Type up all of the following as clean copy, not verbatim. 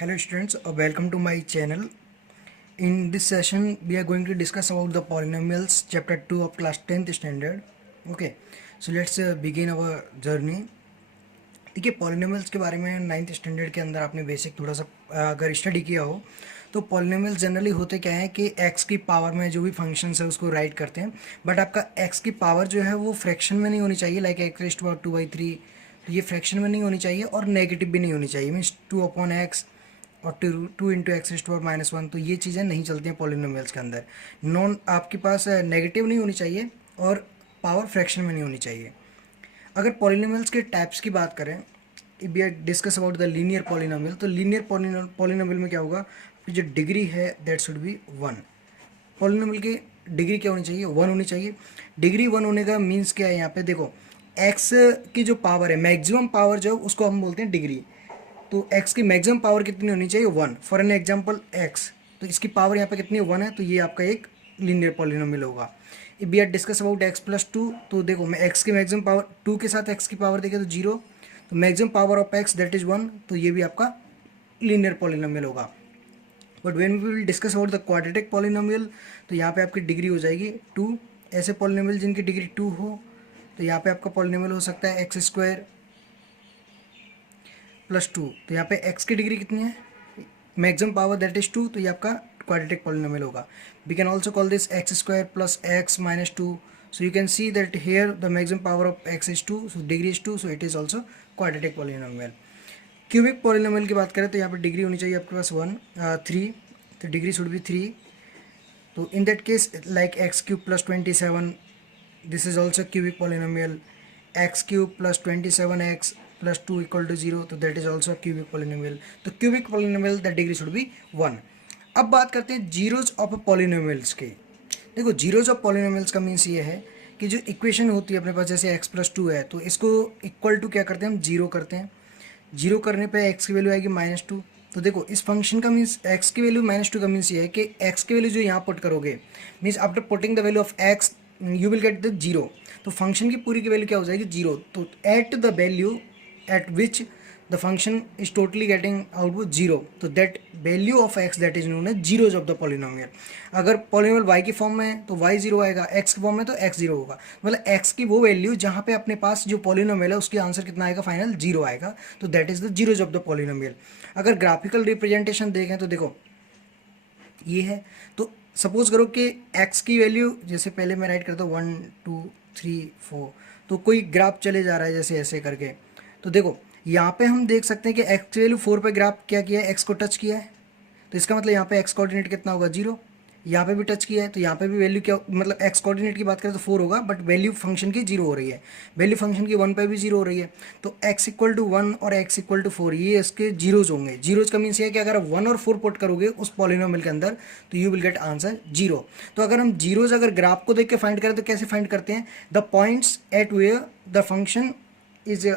Hello students, welcome to my channel. In this session, we are going to discuss about the polynomials, chapter 2 of class 10th standard. Okay, so let's begin our journey. देखिए polynomials के बारे में 9th standard के अंदर आपने basic थोड़ा सा अगर स्टडी किया हो तो पॉलिनोमियल्स जनरली होते क्या है कि x की पावर में जो भी फंक्शंस है उसको राइट करते हैं, बट आपका x की पावर जो है वो फ्रैक्शन में नहीं होनी चाहिए, लाइक एक्स रेस्ट पावर 2/3, तो ये फ्रैक्शन में नहीं होनी चाहिए और नेगेटिव भी नहीं होनी चाहिए, मीन्स 2/x और 2 × x⁻1, तो ये चीज़ें नहीं चलती हैं पॉलिनोमियल्स के अंदर। नॉन आपके पास नेगेटिव नहीं होनी चाहिए और पावर फ्रैक्शन में नहीं होनी चाहिए। अगर पॉलिनोमियल्स के टाइप्स की बात करें, we are discuss about the linear polynomial, तो लीनियर पॉलिनोमियल में क्या होगा, आपकी जो डिग्री है दैट शुड बी 1। पॉलिनोमियल की डिग्री क्या होनी चाहिए, 1 होनी चाहिए। डिग्री 1 होने का मीन्स क्या है, यहाँ पे देखो x की जो पावर है, मैक्सिमम पावर जो उसको हम बोलते हैं डिग्री, तो x की मैक्सिमम पावर कितनी होनी चाहिए, 1। फॉर एन एग्जाम्पल x, तो इसकी पावर यहाँ पे कितनी है, 1 है, तो ये आपका एक लीनियर पॉलिनोमियल होगा। We are discuss about x+2, तो देखो मैं x की मैक्सिमम पावर 2 के साथ x की पावर देखें तो 0, तो maximum power of x that is 1, तो ये भी आपका लीनियर पॉलिनोमियल होगा। But when we will discuss about the quadratic polynomial, तो यहाँ पे आपकी डिग्री हो जाएगी 2। ऐसे पॉलिनोमियल जिनकी डिग्री 2 हो, तो यहाँ पे आपका पॉलिनोमियल हो सकता है x² + 2, तो यहाँ पे x की डिग्री कितनी है, मैक्सिमम पावर दैट इज 2, तो ये आपका क्वाड्रेटिक पॉलिनोमियल होगा। We can also call this x² + x - 2, so you can see that here the maximum power of x is 2, so degree is 2, so it is also quadratic polynomial. Cubic polynomial की बात करें तो यहाँ पर degree होनी चाहिए आपके पास 3, तो डिग्री शुड बी 3, तो in that case like x³ + 27, this is also cubic polynomial. x³ + 27x + 2 = 0, तो that is also cubic polynomial. तो cubic polynomial the degree should be 1। अब बात करते हैं जीरोज ऑफ पॉलिनोमियल्स के। देखो जीरोज ऑफ पॉलिनोमियल्स का मीन्स ये है कि जो इक्वेशन होती है अपने पास, जैसे x+2 है, तो इसको इक्वल टू क्या करते हैं, हम जीरो करते हैं। जीरो करने पे x की वैल्यू आएगी -2। तो देखो इस फंक्शन का मीन्स x की वैल्यू -2 का मीन्स ये है कि x की वैल्यू जो यहाँ पुट करोगे, means after putting the value of x you will get the 0, तो फंक्शन की पूरी की वैल्यू क्या हो जाएगी, 0। तो at the value eight which the function is totally getting output 0, तो that value of x that is known as zeros of the polynomial। अगर polynomial y की फॉर्म में है तो y 0 आएगा, x की फॉर्म में तो x 0 होगा, मतलब x की वो वैल्यू जहाँ पे अपने पास जो polynomial है उसकी आंसर कितना आएगा, फाइनल 0 आएगा, तो that is the zeros of the polynomial। अगर ग्राफिकल रिप्रेजेंटेशन देखें तो देखो ये है, तो सपोज करो कि x की वैल्यू, जैसे पहले मैं राइट करता हूँ 1 2 3 4, तो कोई ग्राफ चले जा रहा है जैसे ऐसे करके, तो देखो यहाँ पे हम देख सकते हैं कि x की वैल्यू 4 पे ग्राफ क्या किया है, x को टच किया है, तो इसका मतलब यहाँ पे x कोऑर्डिनेट कितना होगा, 0। यहाँ पे भी टच किया है, तो यहाँ पे भी वैल्यू क्या, मतलब x कोऑर्डिनेट की बात करें तो 4 होगा, बट वैल्यू फंक्शन की 0 हो रही है, वैल्यू फंक्शन की 1 पे भी 0 हो रही है, तो x = 1 और x = 4 ये इसके जीरोज होंगे। जीरोज का मीन्स ये है कि अगर 1 और 4 पुट करोगे उस पॉलिनोमियल के अंदर तो यू विल गेट आंसर 0। तो अगर हम जीरोज अगर ग्राफ को देख के फाइंड करें तो कैसे फाइंड करते हैं, the points at where the function is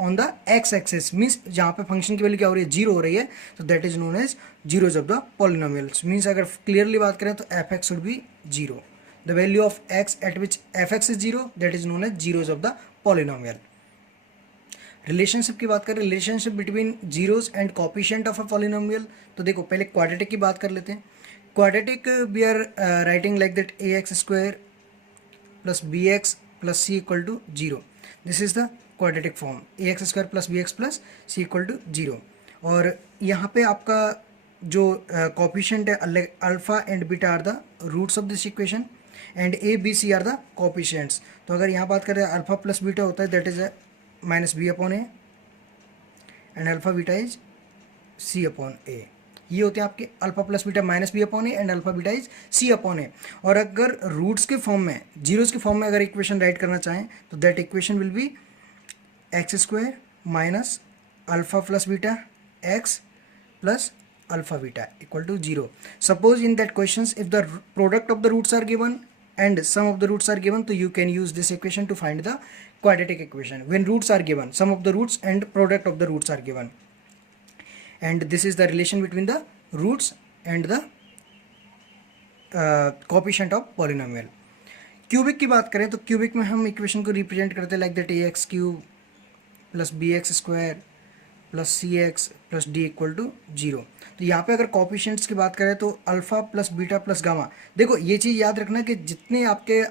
on the x axis, means जहाँ पे फंक्शन की वैल्यू क्या हो रही है, 0 हो रही है, तो that is known as zeros of the polynomials. Means अगर क्लियरली बात करें तो f x should be 0, the value of x at which f x is 0, that is known as zeros of the polynomial. Relationship की बात करें, relationship between zeros and coefficient of a polynomial, तो देखो पहले quadratic की बात कर लेते हैं। Quadratic we are writing like that ax² + bx + c = 0, this is the quadratic form, ax² + bx + c = 0। और यहाँ पे आपका जो कोएफिशिएंट है alpha and beta are the roots of this equation and a b c are the coefficients. तो अगर यहाँ बात करें अल्फा + बीटा होता है that is -b/a and alpha beta is c/a। ये होते हैं आपके alpha + beta -b/a and alpha beta is c/a। और अगर रूट्स के फॉर्म में, जीरोस के फॉर्म में अगर इक्वेशन राइट करना चाहें तो that equation will be x² - alpha + beta x + alpha beta = 0। Suppose in that questions if the product of the roots are given and sum of the roots are given, तो you can use this equation to find the quadratic equation when roots are given, sum of the roots and product of the roots are given, and this is the relation between the roots and the coefficient of polynomial। Cubic की बात करें तो cubic में हम equation को represent करते हैं like that ax³ + bx² plus c x plus d equal to zero. तो यहाँ पे अगर कोफिशिएंट्स की बात करें तो alpha plus beta plus gamma, देखो ये चीज़ याद रखना कि जितने आपके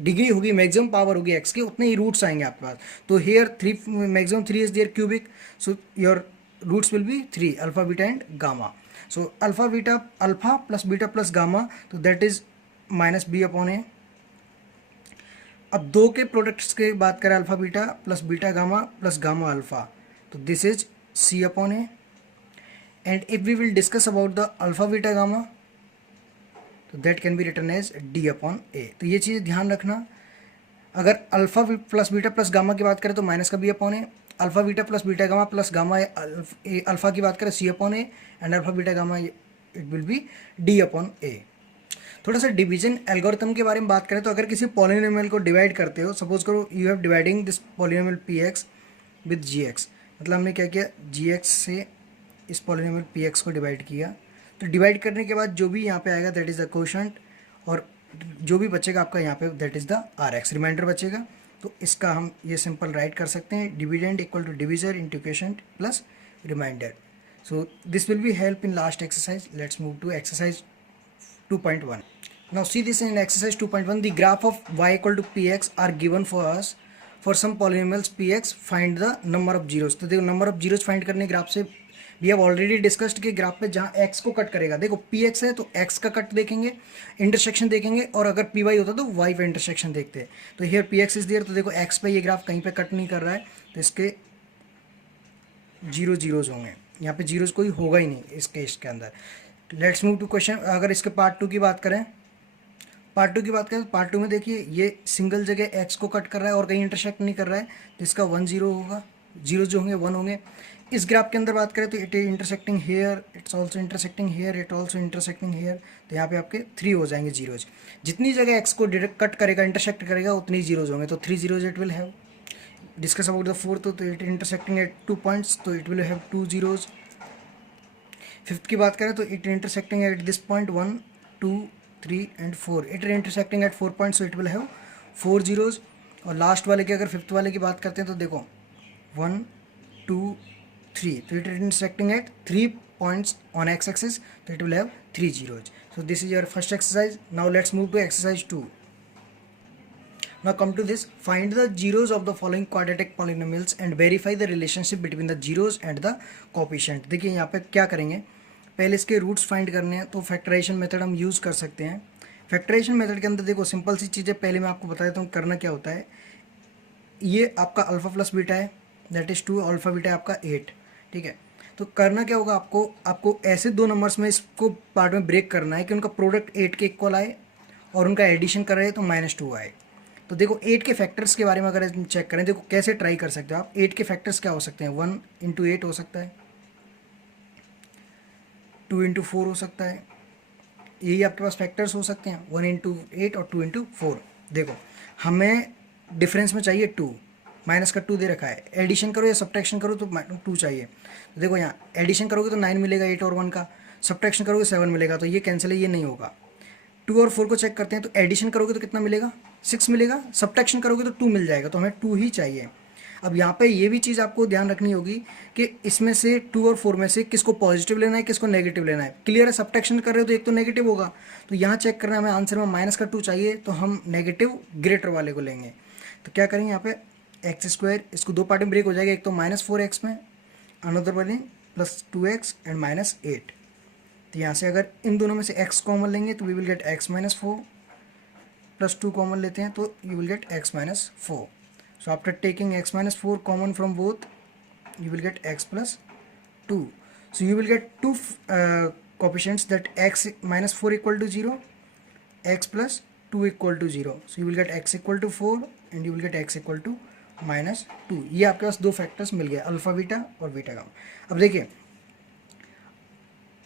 डिग्री होगी, मैक्सिमम पावर होगी एक्स की, उतने ही रूट्स आएंगे आपके पास। तो here three, maximum three is there cubic, so your roots will be three, alpha beta and gamma. So alpha plus beta plus gamma, तो that is minus b upon a. अब दो के प्रोडक्ट्स की बात करें, alpha beta plus beta gamma plus gamma alpha, तो this is c upon a. And if we will discuss about the alpha beta gamma, तो that can be written as d upon a. तो ये चीज़ ध्यान रखना, अगर alpha plus beta plus gamma की बात करें तो माइनस का b upon a, alpha beta plus beta gamma plus gamma alpha की बात करें c upon a, and alpha beta gamma it will be d upon a. थोड़ा सा डिवीजन एल्गोरिथम के बारे में बात करें तो अगर किसी पॉलिनोमियल को डिवाइड करते हो, सपोज करो you have dividing this polynomial p x with g x, मतलब हमने क्या किया, जी एक्स से इस पॉलिनोमियल पी एक्स को डिवाइड किया। तो डिवाइड करने के बाद जो भी यहाँ पे आएगा दैट इज़ द कोशेंट, और जो भी बचेगा आपका यहाँ पे that is the r x, remainder बचेगा। तो इसका हम ये सिंपल राइट कर सकते हैं, dividend equal to divisor into quotient plus remainder. So this will be help in last exercise. Let's move to exercise 2.1. Now see this in exercise 2.1. The graph of y equal to px are given for us for some polynomials px. Find the number of zeros. तो देखो number of zeros find करने graph से we have already discussed कि graph पे जहाँ x को cut करेगा, देखो px है तो x का कट देखेंगे, इंटरसेक्शन देखेंगे, और अगर py होता तो y पे इंटरसेक्शन देखते हैं। तो here px इज देयर, तो देखो x पे ये ग्राफ कहीं पे कट नहीं कर रहा है, तो इसके जीरो जीरोज होंगे, यहाँ पे जीरोज कोई होगा ही नहीं इस केस के अंदर। Let's move to question. अगर इसके पार्ट टू की बात करें, पार्ट टू में देखिए ये सिंगल जगह एक्स को कट कर रहा है और कहीं इंटरसेक्ट नहीं कर रहा है, तो इसका 1 0 होगा, जीरो जो होंगे 1 होंगे। इस ग्राफ के अंदर बात करें तो it is intersecting here, it's also intersecting here, it also intersecting here, तो यहाँ पे आपके 3 हो जाएंगे जीरोज। जितनी जगह एक्स को डायरेक्ट कट करेगा, इंटरसेक्ट करेगा, उतनी जीरोज होंगे, तो 3 zeros it will have. Discuss about the fourth, तो इट इंटरसेक्टिंग एट 2 पॉइंट्स, तो it will have 2 zeros. Fifth की बात करें तो it intersecting at this point 1 2 3 and 4, it intersecting eight 4 points, so it will have 4 zeros. और last वाले की, अगर फिफ्थ वाले की बात करते हैं तो देखो 1 2 3, तो it intersecting at 3 points on x axis, तो it will have 3 zeros. So this is your first exercise. Now let's move to exercise 2. Now come to this. Find the zeros of the following quadratic polynomials and verify the relationship between the zeros and the coefficient. देखिए यहाँ पे क्या करेंगे, पहले इसके roots find करने हैं, तो फैक्टराइजेशन मेथड हम यूज़ कर सकते हैं। फैक्टराइजेशन मेथड के अंदर देखो सिंपल सी चीज़ें पहले मैं आपको बता देता हूँ करना क्या होता है। ये आपका अल्फ़ा प्लस बीटा है, दैट इज़ 2, अल्फ़ा बीटा है आपका 8, ठीक है। तो करना क्या होगा, आपको ऐसे दो नंबर्स में इसको पार्ट में ब्रेक करना है कि उनका प्रोडक्ट 8 के इक्वल आए और उनका एडिशन कर रहे तो -2 आए। तो देखो 8 के फैक्टर्स के बारे में अगर चेक करें, देखो कैसे ट्राई कर सकते हो आप। 8 के फैक्टर्स क्या हो सकते हैं, 1 इंटू 8 हो सकता है, 2 इंटू 4 हो सकता है, यही आपके पास फैक्टर्स हो सकते हैं, 1 इंटू 8 और 2 इंटू 4। देखो हमें डिफरेंस में चाहिए 2, माइनस का 2 दे रखा है, एडिशन करो या सब्ट्रैक्शन करो तो 2 चाहिए। तो देखो यहाँ एडिशन करोगे तो 9 मिलेगा 8 और 1 का, सब्ट्रैक्शन करोगे 7 मिलेगा, तो ये कैंसिल है, ये नहीं होगा। 2 और 4 को चेक करते हैं, तो एडिशन करोगे तो कितना मिलेगा, 6 मिलेगा, सब्ट्रैक्शन करोगे तो 2 मिल जाएगा, तो हमें 2 ही चाहिए। अब यहाँ पे ये भी चीज़ आपको ध्यान रखनी होगी कि इसमें से 2 और 4 में से किसको पॉजिटिव लेना है, किसको नेगेटिव लेना है। क्लियर है, सब्ट्रैक्शन कर रहे हो तो एक तो नेगेटिव होगा, तो यहाँ चेक करना है हमें आंसर में माइनस का 2 चाहिए, तो हम नेगेटिव ग्रेटर वाले को लेंगे। तो क्या करेंगे यहाँ पे x², इसको दो पार्ट में ब्रेक हो जाएगा, एक तो -4x में, अनदर वाले +2x एंड -8। तो यहाँ से अगर इन दोनों में से x कॉमन लेंगे तो we will get x -4, +2 common लेते हैं तो you will get x -4। So after taking x -4 common from both you will get x plus 2. So you will get two coefficients, that x -4 equal to 0, x plus 2 equal to 0. So you will get x equal to 4 and you will get x equal to -2. ये आपके पास दो factors मिल गए, alpha beta और beta gamma. अब देखिए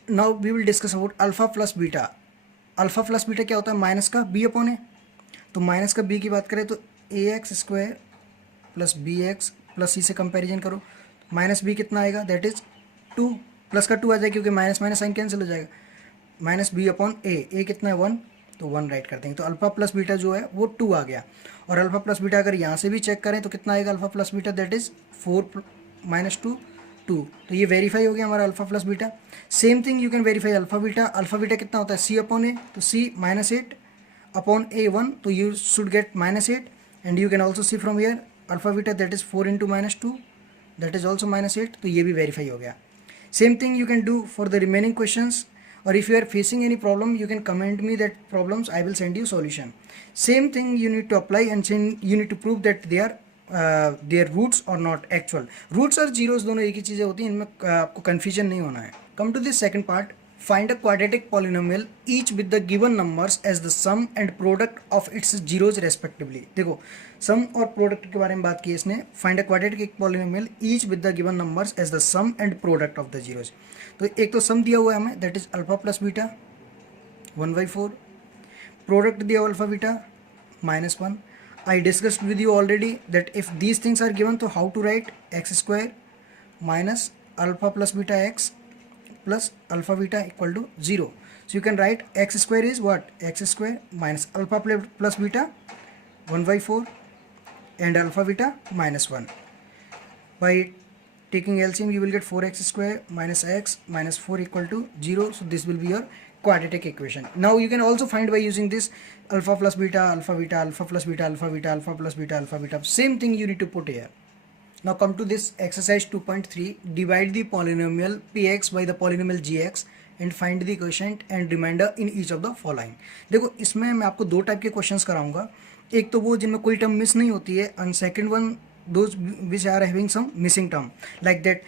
now we will discuss about alpha plus beta. Alpha plus beta क्या होता है, माइनस का बी अपॉन ए। तो माइनस का बी की बात करें तो ax² प्लस bx प्लस सी से कंपेरिजन करो, माइनस बी कितना आएगा, दैट इज 2, प्लस का 2 आ जाएगा क्योंकि माइनस माइनस साइन कैंसिल हो जाएगा, माइनस बी अपॉन ए कितना है 1, तो 1 राइट करते हैं। तो अल्फा प्लस बीटा जो है वो 2 आ गया। और अल्फा प्लस बीटा अगर यहाँ से भी चेक करें तो कितना आएगा alpha plus beta, that is 4 -2, 2, तो ये वेरीफाई हो गया हमारा alpha plus beta. Same thing you can verify alpha beta कितना होता है c अपॉन ए, तो c -8 अपॉन a 1, तो you should get -8, and you can also see from here alpha beta that is 4 into -2 that is also -8, तो ये भी verify हो गया। Same thing you can do for the remaining questions, or if you are facing any problem you can comment me that problems, I will send you solution. Same thing you need to apply, and you need to prove that they are their roots or not actual. Roots और zeros दोनों एक ही चीज़ें होती हैं, इनमें आपको confusion नहीं होना है। Come to this second part. Find a quadratic polynomial each with the given numbers as the sum and product of its zeros respectively. देखो sum और product के बारे में बात की है इसने। Find a quadratic polynomial each with the given numbers as the sum and product of the zeros. तो एक तो sum दिया हुआ है हमें, that is alpha plus beta 1/4, product दिया हुआ alpha beta -1. I discussed with you already that if these things are given, तो how to write x square minus alpha plus beta x plus alpha beta equal to 0. So you can write x square is what? X square minus alpha plus beta 1/4 and alpha beta -1. By taking LCM you will get 4x square minus x minus 4 equal to 0. So this will be your quadratic equation. Now you can also find by using this alpha plus beta, alpha beta, alpha plus beta, alpha beta, alpha plus beta, alpha beta. Same thing you need to put here. Now come to this exercise 2.3. Divide the polynomial px by the polynomial gx and find the quotient and remainder in each of the following. देखो इसमें मैं आपको दो type के questions कराऊंगा, एक तो वो जिनमें कोई टर्म मिस नहीं होती है, and second one those which are having some missing term like that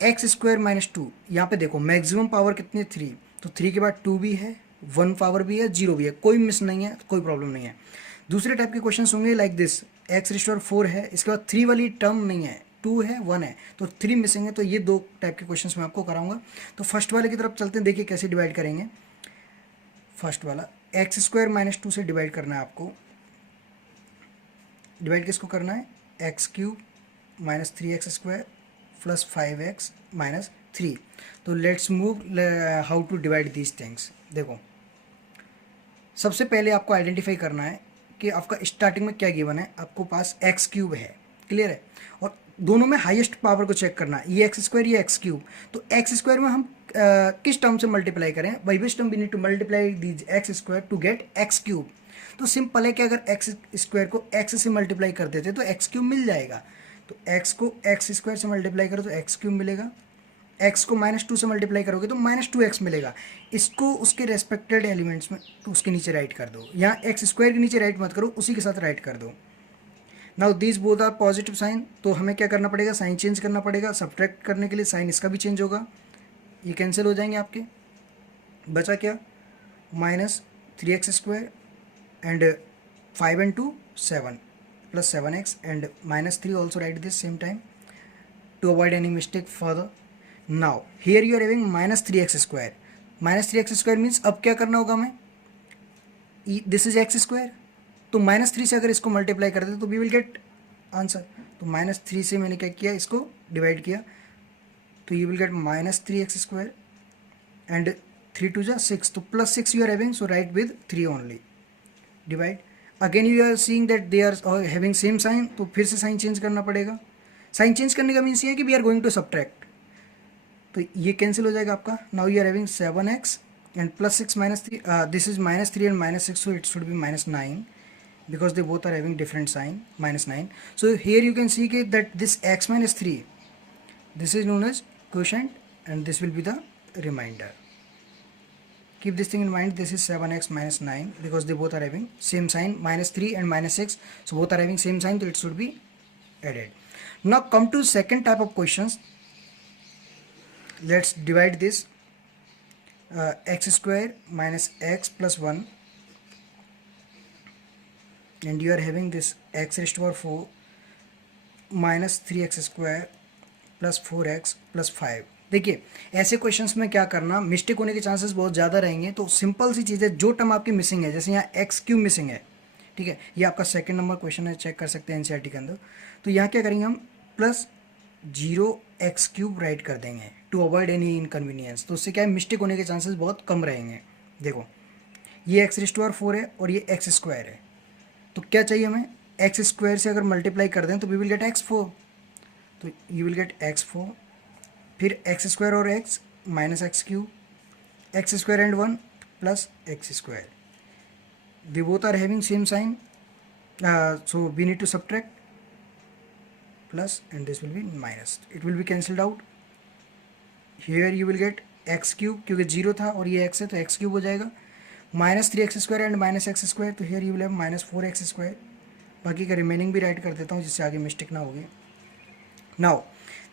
x square -2। यहाँ पे देखो मैक्सिमम पावर कितनी 3, तो 3 के बाद 2 भी है, 1 पावर भी है, 0 भी है, कोई मिस नहीं है, कोई प्रॉब्लम नहीं है। दूसरे टाइप के क्वेश्चन होंगे लाइक दिस एक्स रिस्टोर 4 है, इसके बाद 3 वाली टर्म नहीं है, 2 है 1 है, तो 3 मिसिंग है। तो ये दो टाइप के क्वेश्चंस मैं आपको कराऊंगा। तो फर्स्ट वाले की तरफ चलते हैं, देखिए कैसे डिवाइड करेंगे। फर्स्ट वाला एक्स स्क्वायर -2 से डिवाइड करना है आपको। डिवाइड किसको करना है? X cube -3x square plus 5x -3। तो let's move how to divide these things. देखो सबसे पहले आपको आइडेंटिफाई करना है कि आपका स्टार्टिंग में क्या गिवन है। आपको पास एक्स क्यूब है, क्लियर है, और दोनों में हाईएस्ट पावर को चेक करना है, ये एक्स स्क्वायर ये एक्स क्यूब। तो एक्स स्क्वायर में हम किस टर्म से मल्टीप्लाई करें? By which term we need to multiply these x square to get x cube. तो सिंपल है कि अगर एक्स स्क्वायर को एक्स से मल्टीप्लाई कर देते तो एक्स क्यूब मिल जाएगा। तो एक्स को एक्स स्क्वायर से मल्टीप्लाई करो तो एक्स क्यूब मिलेगा, एक्स को -2 से मल्टीप्लाई करोगे तो -2x मिलेगा। इसको उसके रेस्पेक्टेड एलिमेंट्स में तो उसके नीचे राइट कर दो, यहाँ एक्स स्क्वायर के नीचे राइट मत करो, उसी के साथ राइट कर दो। Now this both are positive sign, तो हमें क्या करना पड़ेगा? साइन चेंज करना पड़ेगा। सब्ट्रैक्ट करने के लिए साइन इसका भी चेंज होगा, ये कैंसिल हो जाएंगे आपके। बचा क्या? -3x square and 5 and 2 7 plus 7x and -3 also write this same time to avoid any mistake further. Now here you are having -3x square. -3x square means अब क्या करना होगा हमें? दिस इज एक्स स्क्वायर, तो -3 से अगर इसको multiply कर दे तो वी विल गेट आंसर। तो -3 से मैंने क्या किया? इसको डिवाइड किया, तो you will get -3x square and 3 2 6, तो +6 you are having, so right with 3 only. Divide again you are seeing that they are having same sign, तो फिर से साइन चेंज करना पड़ेगा। साइन चेंज करने का मीन्स ये है कि we are going to subtract, तो ये कैंसिल हो जाएगा आपका। Now you are having 7x and +6 -3, this is -3 and -6, so it should be -9 because they both are having different sign, -9. So here you can see that this x -3, this is known as quotient and this will be the remainder. Keep this thing in mind, this is 7x -9 because they both are having same sign, -3 and -6, so both are having same sign, so it should be added. Now come to second type of questions. Let's divide this x square minus x plus 1 and you are having this x raised to power 4 minus 3x square plus 4x plus 5. देखिए ऐसे questions में क्या करना, mistake होने के chances बहुत ज़्यादा रहेंगे। तो सिंपल सी चीज़ है, जो टर्म आपकी मिसिंग है, जैसे यहाँ एक्स क्यूब मिसिंग है, ठीक है, ये आपका सेकंड नंबर क्वेश्चन है, चेक कर सकते हैं एनसीईआरटी के अंदर। तो यहाँ क्या करेंगे हम? +0x³ राइट कर देंगे टू अवॉइड एनी इनकन्वीनियंस। तो उससे क्या है, मिस्टेक होने के चांसेस बहुत कम रहेंगे। देखो ये x raised to power 4 है और ये x स्क्वायर है, तो क्या चाहिए हमें? एक्स स्क्वायर से अगर मल्टीप्लाई कर दें तो वी विल गेट x4, तो यू विल गेट x4 फिर एक्स स्क्वायर और x minus x cube, x square and 1 plus x square. They both are having same sign, so we need to subtract plus, and this will be minus. It will be cancelled out. Here you will get x cube, क्योंकि zero था और ये x है तो x cube हो जाएगा. Minus 3x square and minus x square, तो here you will have minus 4x square. बाकी का रिमेनिंग भी राइट कर देता हूँ जिससे आगे मिस्टेक ना होगी. Now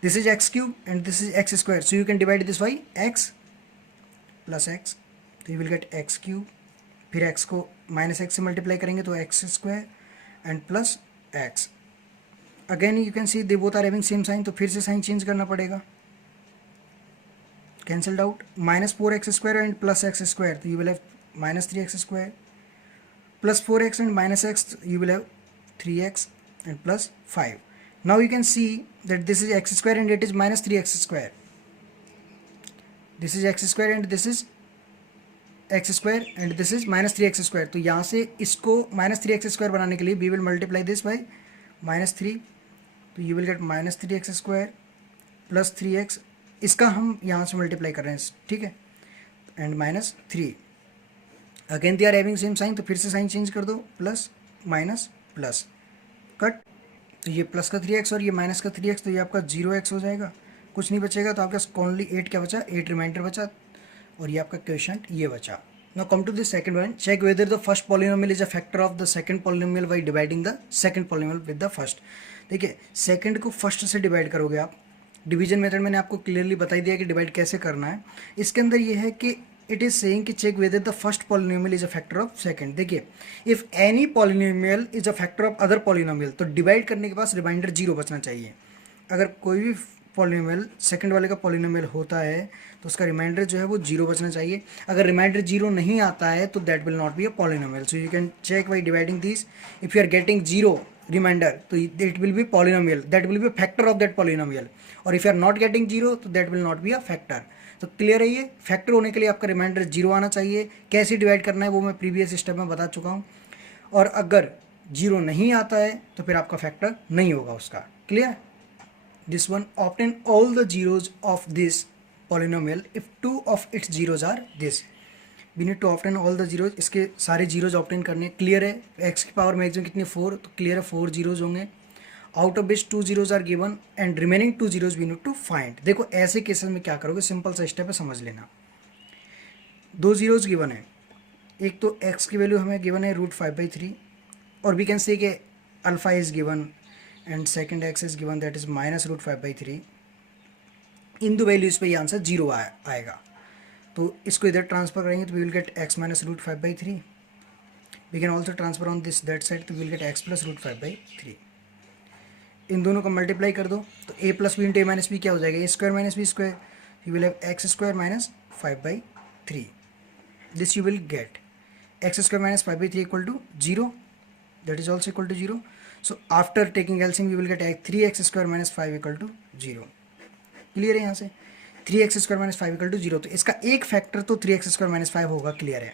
this is x cube and this is x square, so you can divide this by x plus x, तो you will get x cube. फिर एक्स को माइनस एक्स से मल्टीप्लाई करेंगे तो x square and plus x. Again you can see they both are having same sign, तो फिर से sign change करना पड़ेगा. Cancelled out. Minus 4x square and plus x square, तो you will have minus 3x square plus 4x and minus x, you will have 3x and plus 5. Now you can see that this is x square and it is minus 3x square. This is x square and this is x square and this is minus 3x square. तो यहाँ से इसको minus 3x square बनाने के लिए we will multiply this by minus 3, तो you will get minus 3x square plus 3x. इसका हम यहाँ से मल्टीप्लाई कर रहे हैं, ठीक है, and minus 3. Again they are having same sign, तो फिर से साइन चेंज कर दो, प्लस माइनस प्लस कट. तो ये प्लस का 3x और ये माइनस का 3x, तो ये आपका 0x हो जाएगा, कुछ नहीं बचेगा. तो आपका ओनली 8 क्या बचा, 8 रिमाइंडर बचा, और ये आपका क्वेश्चन ये बचा. Now come to the second one. Check whether the first polynomial is a factor of the second polynomial by dividing the second polynomial with the first. देखिए सेकंड को फर्स्ट से डिवाइड करोगे आप. डिवीजन मेथड मैंने आपको clearly बताई दिया कि डिवाइड कैसे करना है. इसके अंदर ये है कि इट इज सेइंग कि check whether the first polynomial is a factor of second. देखिए if any polynomial is a factor of other polynomial, तो डिवाइड करने के पास रिमाइंडर 0 बचना चाहिए. अगर कोई भी पॉलिनोमियल सेकंड वाले का पॉलिनोमियल होता है तो उसका रिमाइंडर जो है वो 0 बचना चाहिए. अगर रिमाइंडर 0 नहीं आता है तो that will not be a polynomial. So you can check by dividing this. If you are getting 0 reminder तो it will be polynomial, that will be factor of that polynomial. और if you are not getting 0 तो that will not be a factor. तो clear है, ये factor होने के लिए आपका रिमाइंडर 0 आना चाहिए. कैसे डिवाइड करना है वो मैं प्रीवियस स्टेप में बता चुका हूँ. और अगर 0 नहीं आता है तो फिर आपका फैक्टर नहीं होगा उसका. Clear. This one obtain all the zeros of this polynomial if two of its zeros are this. We need to obtain all the zeros. इसके सारे जीरोज ऑप्टेन करने. क्लियर है. x की पावर मैक्सिमम कितनी 4, तो क्लियर है 4 zeros होंगे. Out of which 2 zeros are given and remaining 2 zeros we need to find. देखो ऐसे केसेस में क्या करोगे, सिंपल सा स्टेप है, समझ लेना. 2 जीरोज गिवन है. एक तो x की वैल्यू हमें गिवन है √5/3 और वी कैन से कि alpha is given and second x is given that is minus √5/3. इन दो वैल्यूज़ पे ये आंसर 0 आएगा. तो इसको इधर ट्रांसफर करेंगे तो we will get x minus √5/3. We can also transfer on this that side, तो we will get x plus √5/3. इन दोनों को मल्टीप्लाई कर दो तो a plus b into a minus b क्या हो जाएगा, a square minus b square. You will have x square minus 5/3. This you will get x square minus 5/3 equal to 0. That is also equal to 0. So after taking LCM you will get 3x square minus 5 equal to 0. Clear है. यहाँ से 3x square minus 5 equal to 0, तो इसका एक factor तो 3x square minus 5 होगा. Clear है.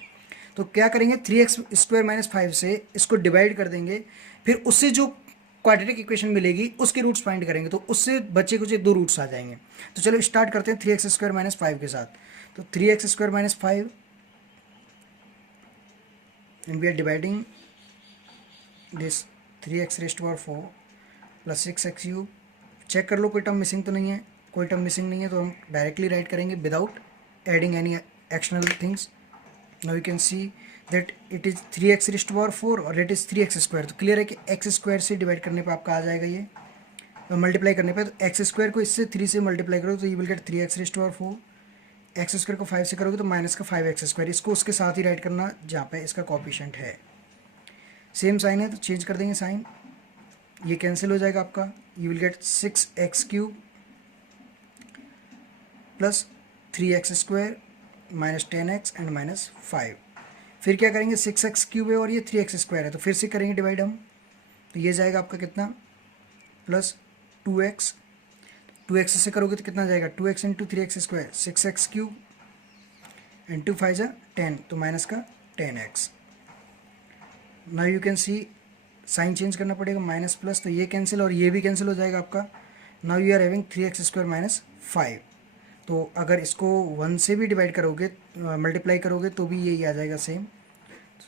तो क्या करेंगे, 3x square minus 5 से इसको डिवाइड कर देंगे, फिर उससे जो क्वाड्रेटिक इक्वेशन मिलेगी उसके रूट्स फाइंड करेंगे, तो उससे बच्चे कुछ 2 रूट्स आ जाएंगे. तो चलो स्टार्ट करते हैं 3x square minus 5 के साथ. तो 3x square minus 5 and we are dividing this 3x raised to power 4 plus 6x cube. Check कर लो कोई टर्म मिसिंग तो नहीं है. कोई टर्म मिसिंग नहीं है तो हम डायरेक्टली राइट करेंगे without adding any actional things. Now you can see that it is 3x raised to power 4 और इट इज़ 3x स्क्वायर. तो क्लियर है कि x स्क्वायर से डिवाइड करने पे आपका आ जाएगा ये, मल्टीप्लाई करने पे. तो x स्क्वायर को इससे 3 से मल्टीप्लाई करो तो you will get 3x raised to power 4. x square को 5 से करोगे तो माइनस का 5x स्क्वायर. इसको उसके साथ ही राइट करना जहाँ पे इसका कॉफिशिएंट है. सेम साइन है तो चेंज कर देंगे साइन, ये कैंसिल हो जाएगा आपका. You will gate 6x cube plus 3x square minus 10x and minus 5. फिर क्या करेंगे, 6x क्यूब है और ये 3x स्क्वायर है, तो फिर से करेंगे डिवाइड हम. तो ये जाएगा आपका कितना, प्लस 2x. 2x से करोगे तो कितना जाएगा, 2x into 3x square 6x cube and 2 5 10, तो माइनस का 10x. Now you can see sign change करना पड़ेगा, माइनस प्लस, तो ये कैंसिल और ये भी कैंसिल हो जाएगा आपका. Now you are having 3x square minus 5. तो अगर इसको 1 से भी डिवाइड करोगे, मल्टीप्लाई करोगे, तो भी यही आ जाएगा सेम।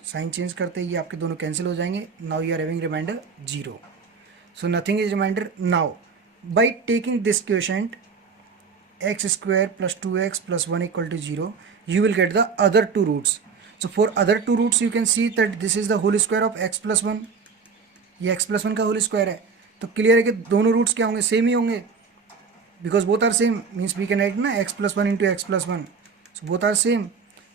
साइन चेंज करते ही ये आपके दोनों कैंसिल हो जाएंगे। Now you are having remainder 0, so nothing is remainder. Now by taking this question x square plus 2x plus 1 equal to 0, you will get the other two roots. So for other two roots you can see that this is the whole square of x plus 1, ये x plus 1 का whole square है। तो clear है कि दोनों roots क्या होंगे, same ही होंगे, because both are same, means we can write ना x plus 1 into x plus 1, so both are same,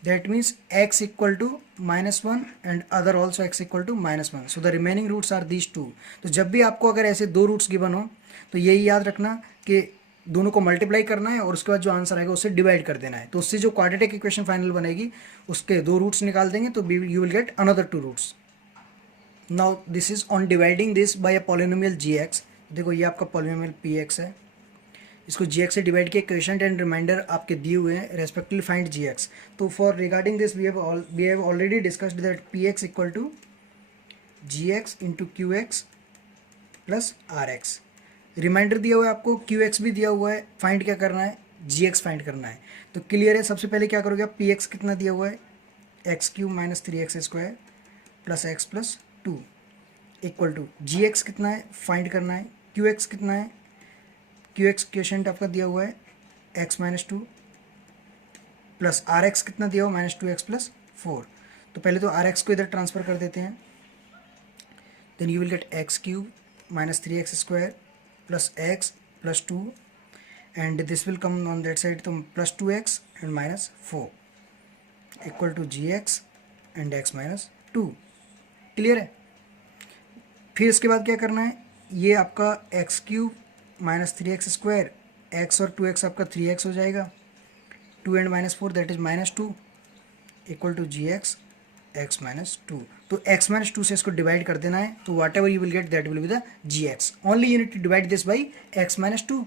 that means x equal to -1 and other also x equal to -1, so the remaining roots are these two। तो जब भी आपको अगर ऐसे दो roots given हो तो यही याद रखना कि दोनों को मल्टीप्लाई करना है और उसके बाद जो आंसर आएगा उससे डिवाइड कर देना है। तो उससे जो क्वाड्रेटिक इक्वेशन फाइनल बनेगी उसके दो रूट्स निकाल देंगे तो you will get another two roots. Now this is on dividing this by a polynomial gx। देखो ये आपका पॉलिनोमियल px है, इसको gx से डिवाइड किया, क्वेश्चन एंड रिमाइंडर आपके दिए हुए हैं, रेस्पेक्टिवली फाइंड gx। तो for regarding this we have already discussed that px equal to gx into qx plus rx। Remainder दिया हुआ है आपको, qx भी दिया हुआ है, फाइंड क्या करना है, gx फाइंड करना है। तो क्लियर है, सबसे पहले क्या करोगे आप, px कितना दिया हुआ है, x³ minus 3x square plus x plus 2 equal to gx कितना है फाइंड करना है, qx कितना है, qx क्वेश्चन आपका दिया हुआ है x माइनस 2 प्लस rx कितना दिया हुआ -2x प्लस 4। तो पहले तो rx को इधर ट्रांसफर कर देते हैं, then you will get x³ minus 3x square plus x plus 2 and this will come on that side, तो plus 2x and minus 4 equal to gx and x minus 2। Clear है। फिर इसके बाद क्या करना है, ये आपका x³ minus 3x square, x और 2x आपका 3x हो जाएगा, 2 and minus 4 that is -2 equal to gx x minus 2। तो x minus 2 से इसको डिवाइड कर देना है, तो whatever you will get that will be the gx। Only you need to divide this by x minus 2,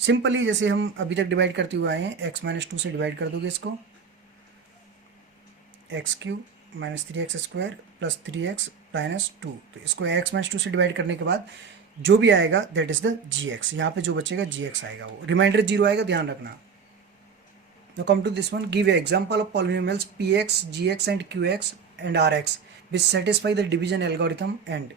simply जैसे हम अभी तक डिवाइड करते हुए आए हैं, x minus 2 से डिवाइड कर दोगे इसको, x³ minus 3x square plus 3x minus 2। तो इसको x minus 2 से डिवाइड करने के बाद जो भी आएगा दैट इज द gx, यहाँ पे जो बचेगा gx आएगा, वो रिमाइंडर 0 आएगा, ध्यान रखना। Now come to this one, give an example of polynomials px, gx and qx and rx which satisfy the division algorithm, and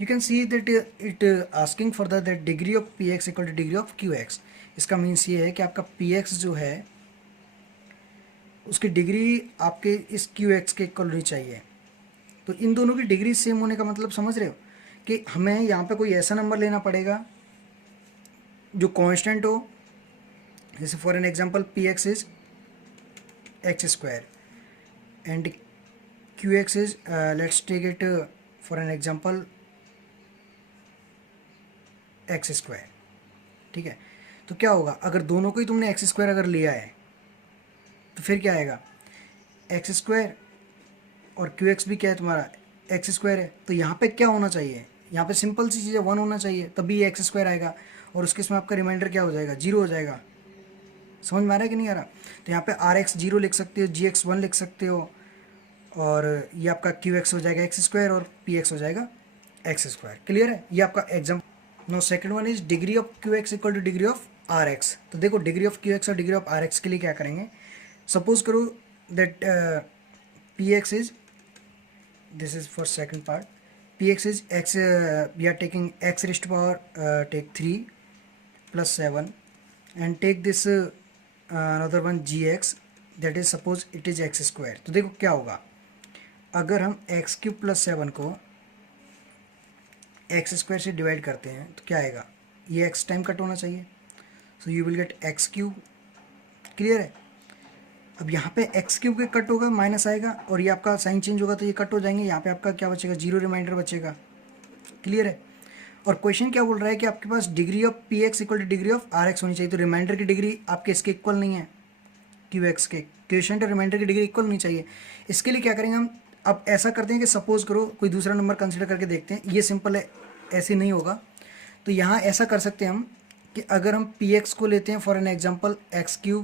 you can see that it asking for the degree of px equal to degree of qx। इसका means ये है कि आपका px जो है उसकी degree आपके इस qx के इक्वल होनी चाहिए। तो इन दोनों की डिग्री सेम होने का मतलब समझ रहे हो कि हमें यहाँ पे कोई ऐसा नंबर लेना पड़ेगा जो कांस्टेंट हो, जैसे for an example px is x square and qx is let's take it for an example x square. ठीक है, तो क्या होगा, अगर दोनों को ही तुमने x स्क्वायर अगर लिया है तो फिर क्या आएगा, x स्क्वायर और qx भी क्या है तुम्हारा x स्क्वायर है। तो यहाँ पे क्या होना चाहिए, यहाँ पे सिंपल सी चीज़ है, 1 होना चाहिए, तभी x स्क्वायर आएगा और उसके इसमें आपका रिमाइंडर क्या हो जाएगा, 0 हो जाएगा। समझ में आ रहा है कि नहीं आ रहा। तो यहाँ पे rx 0 लिख सकते हो, gx 1 लिख सकते हो, और ये आपका qx हो जाएगा x स्क्वायर और px हो जाएगा x स्क्वायर। क्लियर है, ये आपका exam. No second one is degree of qx equal to degree of rx। तो देखो डिग्री ऑफ qx और डिग्री ऑफ rx के लिए क्या करेंगे, सपोज करो that px is, this is for second part, px is x, we are taking x raise to power take 3 plus 7 and take this another one gx that is suppose it is x square. तो देखो क्या होगा, अगर हम x³ plus 7 को x square से divide करते हैं तो क्या आएगा, ये x टाइम कट होना चाहिए, so you will get x³। Clear है। अब यहाँ पे x³ के कट होगा, माइनस आएगा और ये आपका साइन चेंज होगा तो ये कट हो जाएंगे, यहाँ पे आपका क्या बचेगा, 0 रिमाइंडर बचेगा। क्लियर है। और क्वेश्चन क्या बोल रहा है कि आपके पास degree of px equal to degree of rx होनी चाहिए, तो रिमाइंडर की डिग्री आपके इसके इक्वल नहीं है, qx के क्वेश्चन और रिमाइंडर की डिग्री इक्वल होनी चाहिए। इसके लिए क्या करेंगे हम, अब ऐसा करते हैं कि सपोज करो कोई दूसरा नंबर कंसिडर करके देखते हैं, ये सिंपल है, ऐसे नहीं होगा। तो यहाँ ऐसा कर सकते हैं हम कि अगर हम px को लेते हैं for an example x³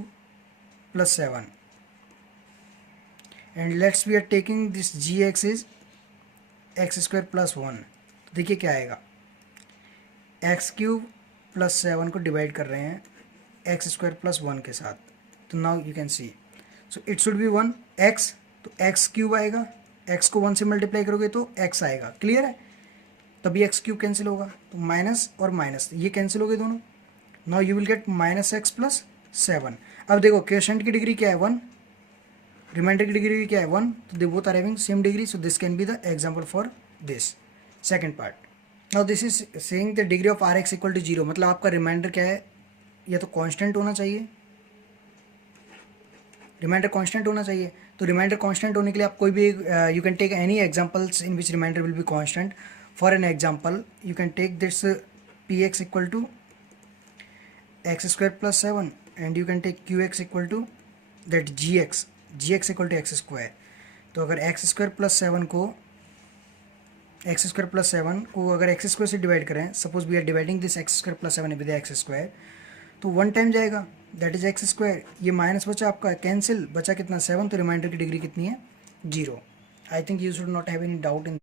plus 7 and let's we are taking this gx is x square plus 1। देखिए क्या आएगा, x³ प्लस 7 को डिवाइड कर रहे हैं एक्स स्क्वायर प्लस 1 के साथ। तो now you can C, so it should be 1 x, तो एक्स क्यूब आएगा, एक्स को 1 से मल्टीप्लाई करोगे तो एक्स आएगा, क्लियर है। तभी एक्स क्यूब कैंसिल होगा, तो माइनस और माइनस ये कैंसिल हो गए दोनों। Now you will get minus x plus 7। अब देखो क्वोशंट की डिग्री क्या है 1, रिमाइंडर की डिग्री क्या है 1, तो they both are having same degree, so this can be the example for this second part. Now this is saying the degree of r x equal to 0, मतलब आपका reminder क्या है, या तो कांस्टेंट होना चाहिए, रिमाइंडर कांस्टेंट होना चाहिए। तो रिमाइंडर कांस्टेंट होने के लिए आप कोई भी you can take any examples in which remainder will be constant. For an example you can take this p x equal to x square plus 7 and you can take q x equal to that g x equal to x square. तो अगर x square plus 7 को अगर x square से divide करें, suppose we are dividing this x square plus 7 with x square, तो 1 time जाएगा, that is x square. ये minus बचा आपका कैंसिल, बचा कितना 7, तो रिमाइंडर की डिग्री कितनी है 0। I think you should not have any doubt in